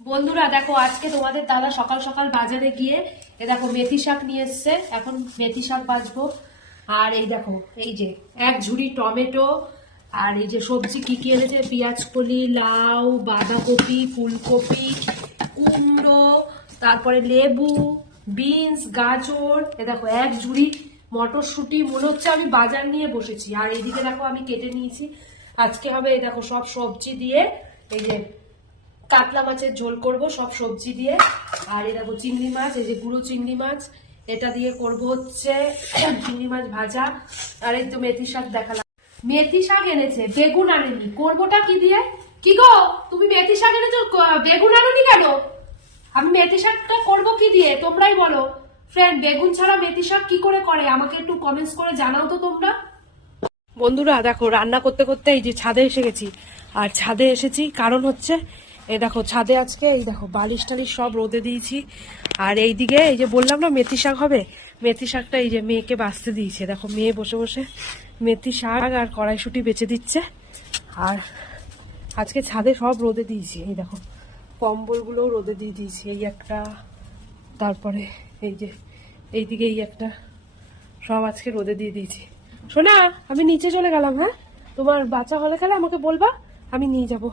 বন্ধুরা দেখো, আজকে তোমাদের দাদা সকাল সকাল বাজারে গিয়ে দেখো মেথি শাক নিয়ে এসছে। এখন মেথি শাক বাছবো। আর এই দেখো, এই যে এক ঝুড়ি টমেটো, আর এই যে সবজি কি কি এনেছে, পেঁয়াজ কলি, লাউ, বাঁধাকপি, ফুলকপি, কুমড়ো, তারপরে লেবু, বিনস, গাজর, এ দেখো এক ঝুড়ি মটরশুঁটি। মনে হচ্ছে আমি বাজার নিয়ে বসেছি। আর এইদিকে দেখো আমি কেটে নিয়েছি। আজকে হবে এই দেখো সব সবজি দিয়ে এই যে কাতলা মাছের ঝোল করব, সব সবজি দিয়ে। আর এই দেখো চিংড়ি মাছ, এই যে গুঁড়ো চিংড়ি মাছ, এটা দিয়ে করব হচ্ছে চিংড়ি মাছ ভাজা। আর এই তো মেথি শাক দেখালাম। মেথি শাক এনেছে, বেগুন আনেনি। করবোটা কি দিয়ে? কি গো, তুমি মেথি শাক এনেছো, বেগুন আনোনি কেন? আমি মেথি শাকটা করবো কি দিয়ে তোমরাই বলো। ফ্রেন্ড, বেগুন ছাড়া মেথি শাক কি করে করে আমাকে একটু কমেন্টস করে জানাও তো তোমরা। বন্ধুরা দেখো, রান্না করতে করতে এই যে ছাদে এসে গেছি। আর ছাদে এসেছি কারণ হচ্ছে এই দেখো ছাদে আজকে এই দেখো বালিশ টালিশ সব রোদে দিয়েছি। আর এইদিকে এই যে বললাম না মেথি শাক হবে, মেথি শাকটা এই যে মেয়েকে বাছতে দিয়েছে। দেখো মেয়ে বসে বসে মেথি শাক আর কড়াইশুঁটি বেচে দিচ্ছে। আর আজকে ছাদে সব রোদে দিয়েছি। এই দেখো কম্বলগুলোও রোদে দিয়ে দিয়েছি। এই একটা, তারপরে এই যে এইদিকে এই একটা, সব আজকে রোদে দিয়ে দিয়েছি। শোনা, আমি নিচে চলে গেলাম। হ্যাঁ, তোমার বাচ্চা হলে গেলে আমাকে বলবা, আমি নিয়ে যাব।